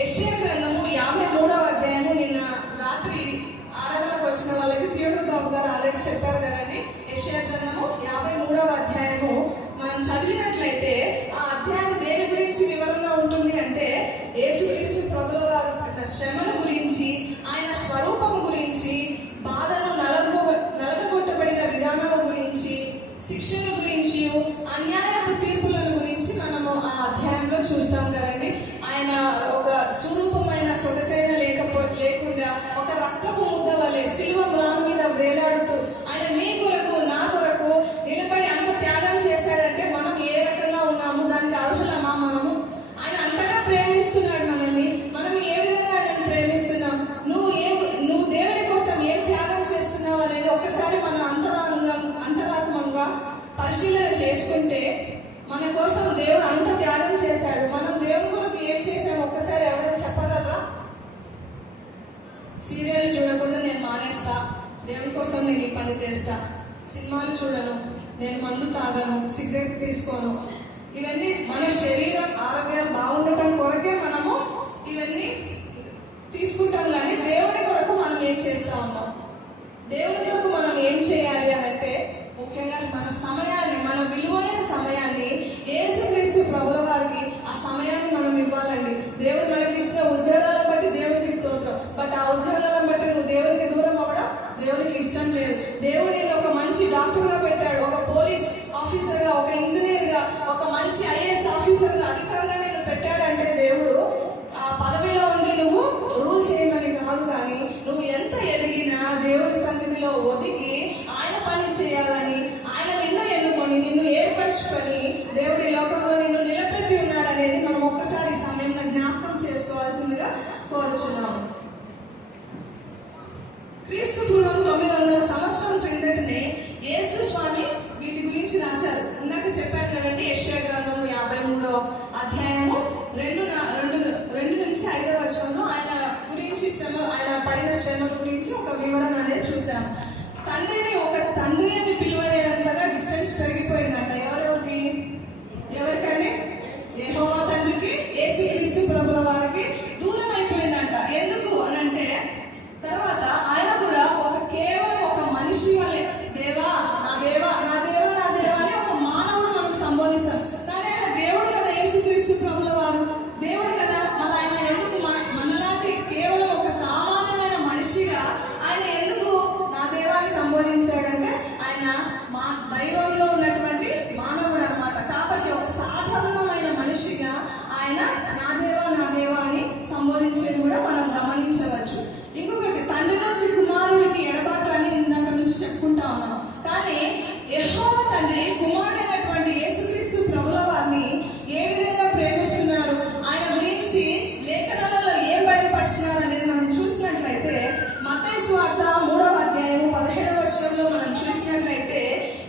యెషయా గ్రంథము 53వ అధ్యాయము. నిన్న రాత్రి ఆరాధనకు వచ్చిన వాళ్ళకి థియోడర్ బాబు గారు ఆల్రెడీ చెప్పారు కదండి. యెషయా గ్రంథము 53వ అధ్యాయము మనం చదివినట్లయితే ఆ అధ్యాయం దేని గురించి వివరణ ఉంటుంది అంటే, యేసుక్రీస్తు ప్రభుల వారు శ్రమల గురించి, ఆయన స్వరూపం గురించి, బాధను నలగగొట్టబడిన విధానం గురించి, శిక్షణ గురించి, అన్యాయపు తీర్పుల గురించి మనము ఆ అధ్యాయంలో చూస్తాం కదండి. ఆయన ఒక స్వరూపమైన సొగసైన లేకుండా ఒక రక్తపు ముద్ద వలె సిలువ మ్రాను మీద వేలాడుతూ ఆయన నీ కొరకు నా కొరకు నిలబడి అంత త్యాగం చేశాడంటే మనం ఏ రకంగా ఉన్నాము, దానికి అర్హులమా మనము? ఆయన అంతగా ప్రేమిస్తున్నాడు మనల్ని. మనం ఏ విధంగా ఆయనను ప్రేమిస్తున్నాం, నువ్వు దేవుని కోసం ఏం త్యాగం చేస్తున్నావు అనేది ఒక్కసారి మన అంతరాత్మంగా పరిశీలన చేసుకుంటే, మన కోసం దేవుడు అంత త్యాగం చేశాడు. మనం దేవుని కొరకు ఏం చేశాము ఒక్కసారి ఎవరైనా చెప్పగలరా? సీరియల్ చూడకుండా నేను మానేస్తా, దేవుని కోసం నేను ఈ పని చేస్తా, సినిమాలు చూడను, నేను మందు తాగను, సిగరెట్ తీసుకోను. ఇవన్నీ మన శరీరం ఆరోగ్యాలు బాగుండటం కొరకే మనము ఇవన్నీ తీసుకుంటాం. కానీ దేవుని కొరకు మనం ఏం చేస్తూ ఉన్నాం? దేవుని కొరకు మనం ఏం చేయాలి అని అంటే, ముఖ్యంగా మన సమయాన్ని, మన విలువైన సమయాన్ని యేసుక్రీస్తు ప్రభుల వారికి ఆ సమయాన్ని మనం ఇవ్వాలండి. దేవుడు మనకి ఇచ్చిన ఉద్యోగాలను బట్టి దేవునికి స్తోత్రం. బట్ ఆ ఉద్యోగాలను బట్టి నువ్వు దేవునికి దూరం అవ్వడం దేవునికి ఇష్టం లేదు. దేవుడు నేను ఒక మంచి డాక్టర్గా పెట్టాడు, ఒక పోలీస్ ఆఫీసర్గా, ఒక ఇంజనీర్గా, ఒక మంచి ఐఏఎస్ ఆఫీసర్గా, అధికారిగా నేను పెట్టాడంటే దేవుడు ఆ పదవిలో ఉండి నువ్వు రూల్ చేయమని కాదు. కానీ నువ్వు ఎంత ఎదిగినా దేవుని సన్నిధిలో ఒదిగి ఆయన పని చేయాలని, ఆయన నిన్ను ఎన్నుకొని నిన్ను ఏర్పరచుకొని దేవుడి లోకంలో నిన్ను నిలబెట్టి ఉన్నాడు అనేది మనం ఒక్కసారి సమయంలో జ్ఞాపకం చేసుకోవాల్సిందిగా కోరుచున్నాము. క్రీస్తు పూర్వం 900 సంవత్సరం క్రిందటనే యేసు స్వామి వీటి గురించి రాశారు. ఇందాక చెప్పాను కదండి, యెషయా గ్రంథము 53వ అధ్యాయము 2 నుంచి 5వ వచనంలో ఆయన గురించి ఆయన పడిన శ్రమ గురించి ఒక వివరణ అనేది చూసాము. తండ్రి అని పిలువలేనంతగా డిస్టెన్స్ పెరిగిపోయిందంట. ఎవరికండి? యెహోవా తండ్రికి, యేసుక్రీస్తు ప్రభుల వారికి దూరం అయిపోయిందంట. ఎందుకు అనంటే, తర్వాత ఆయన కూడా కేవలం ఒక మనిషి వల్లే దేవా నా దేవా నా దేవా నా దేవా అని ఒక మానవుడు మనం సంబోధిస్తాం. కానీ ఆయన దేవుడు కదా, యేసుక్రీస్తు ప్రభుల వారు దేవుడు కదా. మన ఆయన ఎందుకు మనలాంటి కేవలం ఒక సామాన్యమైన మనిషిగా ఆయన ఎందుకు నా దేవాన్ని సంబోధించాడంటే, ఆయన దైవంలో ఉన్నటువంటి మానవుడు అనమాట. కాబట్టి ఒక సాధారణమైన మనిషిగా ఆయన నా దేవా అని సంబోధించేది కూడా మనం గమనించవచ్చు. ఇంకొకటి, తండ్రి నుంచి కుమారుడికి ఎడబాటు అని ఇందాక నుంచి చెప్పుకుంటా ఉన్నాం. కానీ యెహోవా తండ్రి కుమారుడైనటువంటి యేసుక్రీస్తు ప్రభుల వారిని ఏ విధంగా ప్రేమిస్తున్నారు, ఆయన గురించి లేఖనాలలో ఏం బయలుపరిచినారు అనేది మనం చూసినట్లయితే, మత్తయి సువార్త 3వ అధ్యాయము 17వ వచనంలో మనం చూసినట్లయితే,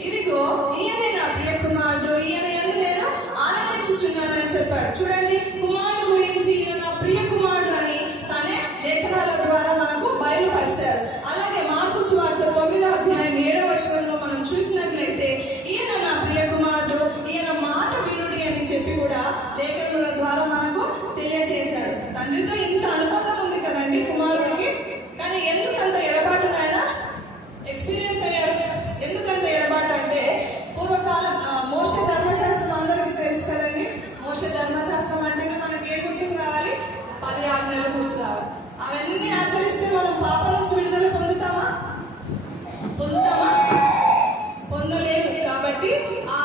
ఇదిగో ఈయన నా ప్రియ కుమారుడు, ఈయన యందు నేను ఆనందించుచున్నానని చెప్పాడు. చూడండి, కుమారుడు గురించి ఈయన నా ప్రియ కుమారుడు అని తానే లేఖనాల ద్వారా మనకు బయలుపరిచారు. అలాగే మార్కు సువార్త 9వ అధ్యాయం 7వ వచనంలో మనం చూసినట్లయితే, ఈయన నా ప్రియ కుమారుడు, ఈయన మాట వినుడి అని చెప్పి కూడా లేఖనాల ద్వారా మనకు తెలియజేశాడు. తండ్రితో ఇంత అనుబంధం ఉంది కదండి కుమారుడికి. కానీ ఎందుకంత ఎడబాటు ఆయన ఎక్స్పీరియన్స్ అయ్యారు? ఎందుకంత ఎడబాటు అంటే, పూర్వకాలం మోషే ధర్మశాస్త్రం అందరికీ తెలుసు కదండి. మోషే ధర్మశాస్త్రం అంటేనే మనకి ఏ గుర్తుకు రావాలి? 10 ఆజ్ఞలు గుర్తు రావాలి. అవన్నీ ఆచరిస్తే మనం పాప నుంచి విడుదల పొందుతామా? పొందలేదు. కాబట్టి ఆ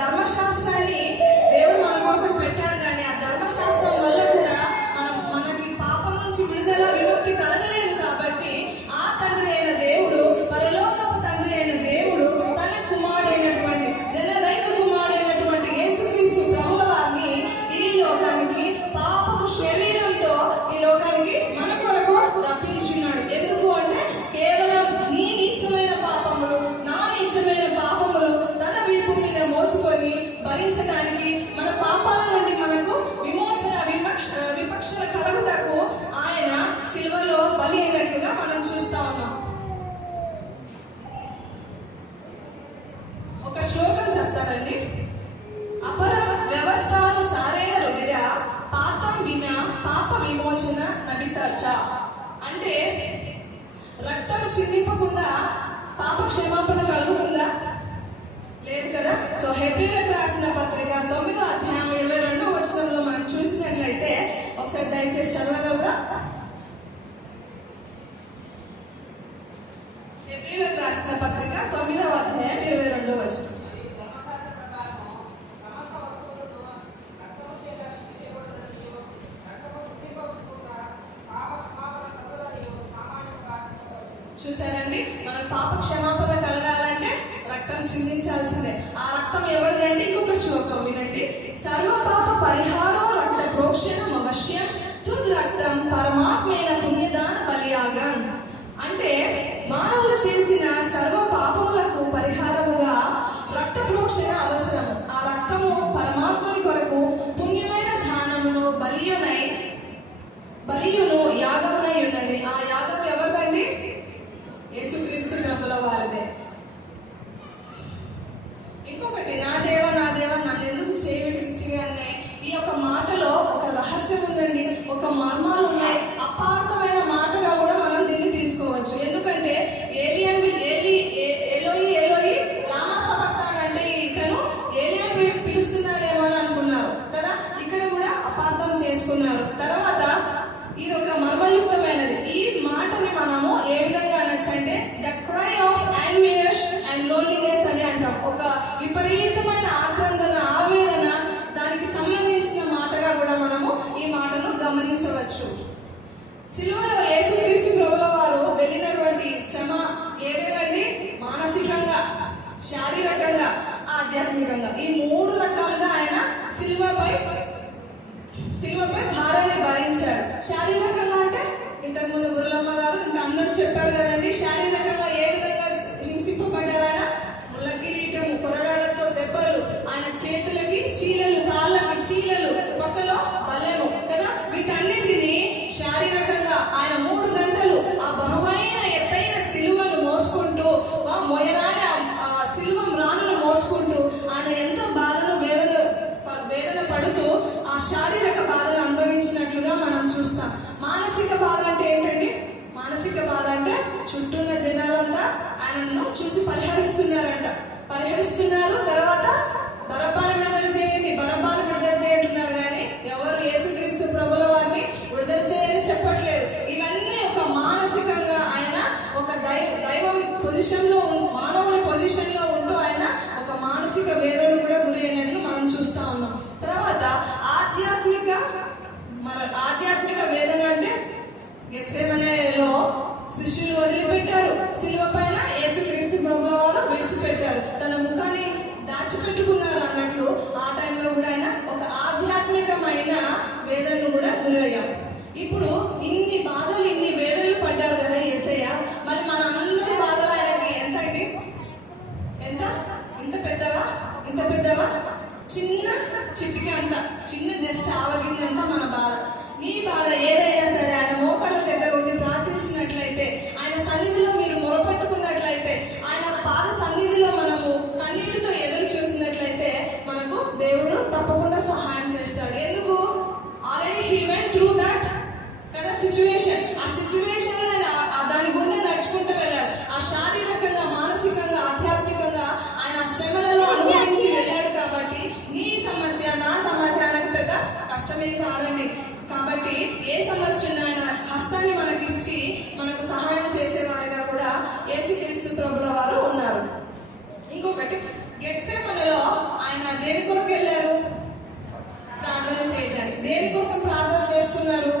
ధర్మశాస్త్రాన్ని దేవుడు మన కోసం పెట్టాడు. కానీ ఆ ధర్మశాస్త్రం వల్ల కూడా మనకి పాపం నుంచి విడుదల విముక్తి కలగలేదు. కాబట్టి ఆ తండ్రి అయిన దేవుడు, పరలోకపు తండ్రి అయిన దేవుడు తన కుమారుడైనటువంటి జనదైక కుమారుడైనటువంటి యేసుక్రీస్తు ప్రభుల వారిని ఈ లోకానికి పాపపు శరీరంతో ఈ లోకానికి మన కొరకు రప్పించున్నాడు. ఎందుకు అంటే, కేవలం నీ నీచమైన పాపములు, నా నీచమైన పాపములు తన వీపు మీద మోసుకొని భరించడానికి, మన పాపాల నుండి మనకు విమోచన కలుగుటకు ఆయన సిలువలో బలి అయినట్లుగా మనం చూస్తా ఉన్నాం. ఒక శ్లోకం చెప్తానండి. అపర వ్యవస్థను సారైన రుదిర పాతం విన పాప విమోచన నబితచ. అంటే రక్తము చిందింపకుండా పాప క్షమాపణ కలుగుతుందా? లేదు కదా. సో హెబ్రీయులకు రాసిన పత్రిక 9వ అధ్యాయం 22వ వచనంలో మనం చూసినట్లయితే ఒకసారి దయచేసి చదవగలరా? హెబ్రీయులకు రాసిన పత్రిక 9వ అధ్యాయం 22వ వచనం. చూసారండి, మన పాప క్షమాపణ కలగాలంటే రక్తం చిందించాల్సిందే. ఆ రక్తం ఎవరిదండి? ఇంకొక శ్లోకం వినండి. సర్వ పాప పరిహారో రక్త ప్రోక్షణం అవశ్యం తుద్ రక్తం పరమాత్మైన పుణ్యదాన బలియాగం. అంటే మానవులు చేసిన సర్వ పాపములకు పరిహారముగా రక్త ప్రోక్షణ అవసరము. ఆ రక్తము పరమాత్మని కొరకు పుణ్యమైన దానమును బలియును యాగమునై ఉన్నది. ఆ యాగం ఎవరిదండి? యేసుక్రీస్తు ప్రభుల వారిదే. ఇంకొకటి, నా దేవ నన్ను ఎందుకు చేయవలసితివి అనే ఈ యొక్క మాటలో ఒక రహస్యం ఉందండి, ఒక మర్మాలు ఉన్నాయి. అపార్థమైన మాటగా కూడా మనం దీన్ని తీసుకోవచ్చు. ఎందుకంటే ఎలోయి లామా సబక్తాని అంటే ఇతను ఏలియాని పిలుస్తున్నాడేమో అని అనుకున్నారు కదా. ఇక్కడ కూడా అపార్థం చేసుకున్నారు. తర్వాత ఇది ఒక మర్మయుక్తమైనది. ఈ మాటని మనము ఏ విధంగా అనొచ్చంటే the cry of anguish and loneliness అని అంటాం. ఒక విపరీతమైన ఆక్రందన, ఆవేదన, దానికి సంబంధించిన మాటగా కూడా మనము ఈ మాటను గమనించవచ్చు. సిలువలో యేసుక్రీస్తు ప్రభుల వారు వెళ్ళినటువంటి శ్రమ ఏవేవండి? మానసికంగా, శారీరకంగా, ఆధ్యాత్మికంగా, ఈ 3 రకాలుగా ఆయన సిలువపై భారాన్ని భరించాడు. శారీరకంగా అంటే ఇంతకుముందు గురులమ్మ గారు ఇంకా అందరూ చెప్పారు కదండి. శారీరకంగా ఏ విధంగా హింసింపబడ్డారు? ఆయన ముళ్ళ కిరీటము, కొరడాలతో దెబ్బలు, ఆయన చేతులకి చీలలు, కాళ్ళకి చీలలు, పక్కలో బల్లెము కదా. వీటన్నిటిని శారీరకంగా ఆయన 3 గంటలు ఆ బరువైన ఎత్తైన సిలువను మోసుకుంటూ, మొయరాని ఆ సిలువ మ్రానును మోసుకుంటూ ఆయన ఎంతో వేదన పడుతూ ఆ శారీరక బాధను అనుభవించినట్లుగా మనం చూస్తాం. మానసిక బాధ అంటే ఏంటండి? మానసిక బాధ అంటే చుట్టూన్న జనాలంతా ఆయనను చూసి పరిహరిస్తున్నారు. తర్వాత బరబ్బాను విడుదల చేయంటున్నారు. కానీ ఎవరు యేసుక్రీస్తు ప్రభుల వారిని విడుదల చేయని చెప్పట్లేదు. ఇవన్నీ ఒక మానసికంగా ఆయన ఒక దైవం పొజిషన్లో, మానవుడి పొజిషన్లో ఉంటూ ఆయన ఒక మానసిక వేదన కూడా గురి అయినట్లు మనం చూస్తూ ఉన్నాం. తర్వాత ఆధ్యాత్మిక వేదన అంటే గెత్సేమనేలో శిష్యులు వదిలిపెట్టారు. సిలువ పైన యేసుక్రీస్తు ప్రభుల వారు విడిచిపెట్టారు, తన ముఖాన్ని దాచిపెట్టుకున్నారు అన్నట్లు ఆ టైంలో కూడా ఆయన ఒక ఆధ్యాత్మికమైన వేదనను కూడా గురయ్యారు. ఇప్పుడు ఇన్ని బాధలు, ఇన్ని వేదనలు పడ్డారు కదా యేసయ్య. మరి మన అందరి బాధలు ఆయనకి ఎంతండి? ఎంత? ఇంత పెద్దవా? చిన్న చిటికి అంత, చిన్న జస్ట్ ఆవగిందంతా మన బాధ. నీ బాధ ఏదైనా సరే ఆయన మోకాళ్ళ దగ్గర ఉండి ప్రార్థించినట్లయితే, ఆయన సన్నిధిలో మీరు మొరపెట్టుకున్నట్లయితే, ఆయన పాద సన్నిధిలో మనము కన్నీటితో ఎదురు చూసినట్లయితే మనకు దేవుడు తప్పకుండా సహాయం చేస్తాడు. ఎందుకు? Already he went through that కదా సిచ్యువేషన్. ఆ సిచ్యువేషన్ దాని గుండా నడుచుకుంటూ వెళ్ళారు. ఆ శారీరకంగా, మానసికంగా, ఆధ్యాత్మికంగా ఆయన శ్రమలలో అనుభవించి వెళ్ళాడు. కాబట్టి నీ సమస్య, నా సమస్య ఆయనకు పెద్ద కష్టమే కాదండి. కాబట్టి ఏ సమస్య ఆయన హస్తాన్ని మనకిచ్చి మనకు సహాయం చేసేవారిగా కూడా యేసుక్రీస్తు ప్రభుల వారు ఉన్నారు. ఇంకొకటి, గెత్సేమనెలో ఆయన దేని కొరకు వెళ్ళారు? ప్రార్థన చేయడానికి. దేనికోసం ప్రార్థన చేస్తున్నారు?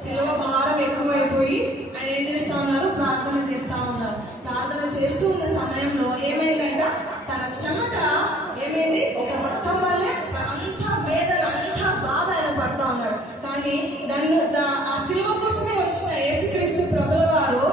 సిలువ భారం ఎక్కువైపోయి ఆయన ఏం చేస్తా ఉన్నారు? ప్రార్థన చేస్తూ ఉన్నారు. ప్రార్థన చేస్తూ ఉన్న సమయంలో ఏమైందంట? తన చెమట ఏమైంది? ఒక రక్తం వల్లే అంత వేదన, అంత బాధ ఆయన పడతా ఉన్నాడు. కానీ ఆ సిలువ కోసమే వచ్చిన యేసుక్రీస్తు ప్రభుల వారు